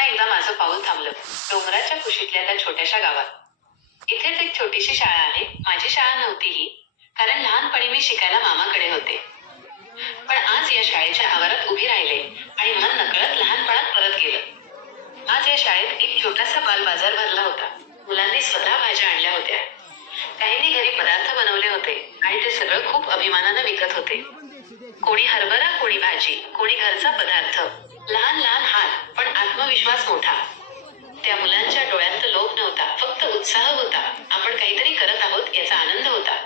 पुन्हा एकदा माझं पाऊल थांबलं. डोंगराच्या कुशीतल्या त्या छोट्याशा गावात. इथेच एक छोटीशी शाळा आहे. माझी शाळा नव्हती ही, कारण लहानपणी मी शिकायला मामाकडे होते. पण आज या शाळेच्या आवारात उभी राहिले आणि मन नकळत लहानपणात परत गेलं. आज या शाळेत एक छोटासा बाल बाजार भरला होता. मुलांनी स्वतः भाज्या आणल्या होत्या. काहींनी घरी पदार्थ बनवले होते आणि ते सगळं खूप अभिमानानं विकत होते. कोणी हरभरा, कोणी भाजी, कोणी घरचा पदार्थ. लहान लहान हात, पण आत्मविश्वास मोठा. त्या मुलांच्या डोळ्यात लोभ नव्हता, फक्त उत्साह होता. आपण काहीतरी करत आहोत याचा आनंद होता.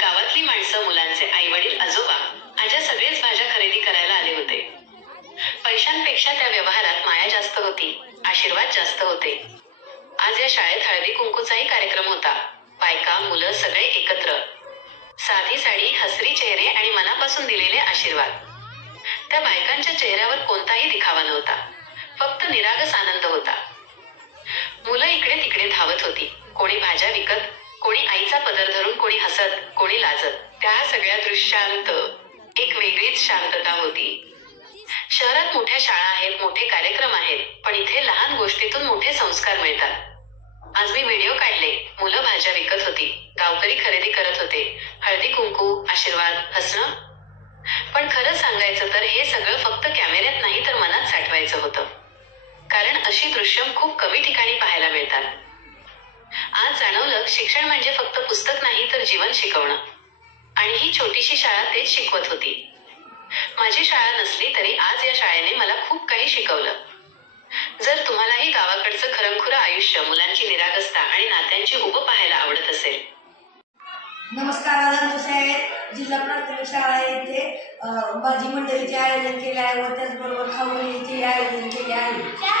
गावातली माणसं, मुलांचे आईवडील, आजोबा, आज्या सगळेच भाज्या खरेदी करायला आले होते. पैशांपेक्षा त्या व्यवहारात माया जास्त होती, आशीर्वाद जास्त होते. आज या शाळेत हळदी कुंकूचाही कार्यक्रम होता. बायका, मुलं सगळे एकत्र. साधी साडी, हसरी चेहरे आणि मनापासून दिलेले आशीर्वाद. त्या बायकांच्या चेहऱ्यावर कोणताही दिखावा नव्हता, फक्त निरागस आनंद होता. मुलं इकडे तिकडे धावत होती. कोणी भाज्या विकत, कोणी आईचा पदर धरून, कोणी हसत, कोणी लाजत. त्या सगळ्या दृश्यांत एक वेगळीच शांतता होती. शहरात मोठ्या शाळा आहेत, मोठे कार्यक्रम आहेत, पण इथे लहान गोष्टीतून मोठे संस्कार मिळतात. आज मी व्हिडिओ काढले. मुलं भाज्या विकत होती, गावकरी खरेदी करत होते. हळदी कुंकू, आशीर्वाद, हसणं. पण खरं सांगायचं तर हे सगळं फक्त कॅमेऱ्यात नाही तर मनात साठवायचं होतं. कारण अशी दृश्य खूप कमी ठिकाणी पाहायला मिळतात. आज जाणवलं, शिक्षण म्हणजे फक्त पुस्तक नाही तर जीवन शिकवणं. आणि ही छोटीशी शाळा तेच शिकवत होती. माझी शाळा नसली तरी आज या शाळेने मला खूप काही शिकवलं. जर तुम्हालाही गावाकडचं खरंखुरं आयुष्य, मुलांची निरागसता आणि नात्यांची उभं पाहायला आवडत असेल. नमस्कार. आज आमच्या शाळेत जिल्हा प्राथमिक शाळा येथे भाजी मंडळीचे आयोजन केले आहे व त्याचबरोबर खाऊ गल्लीचे आयोजन केले आहे.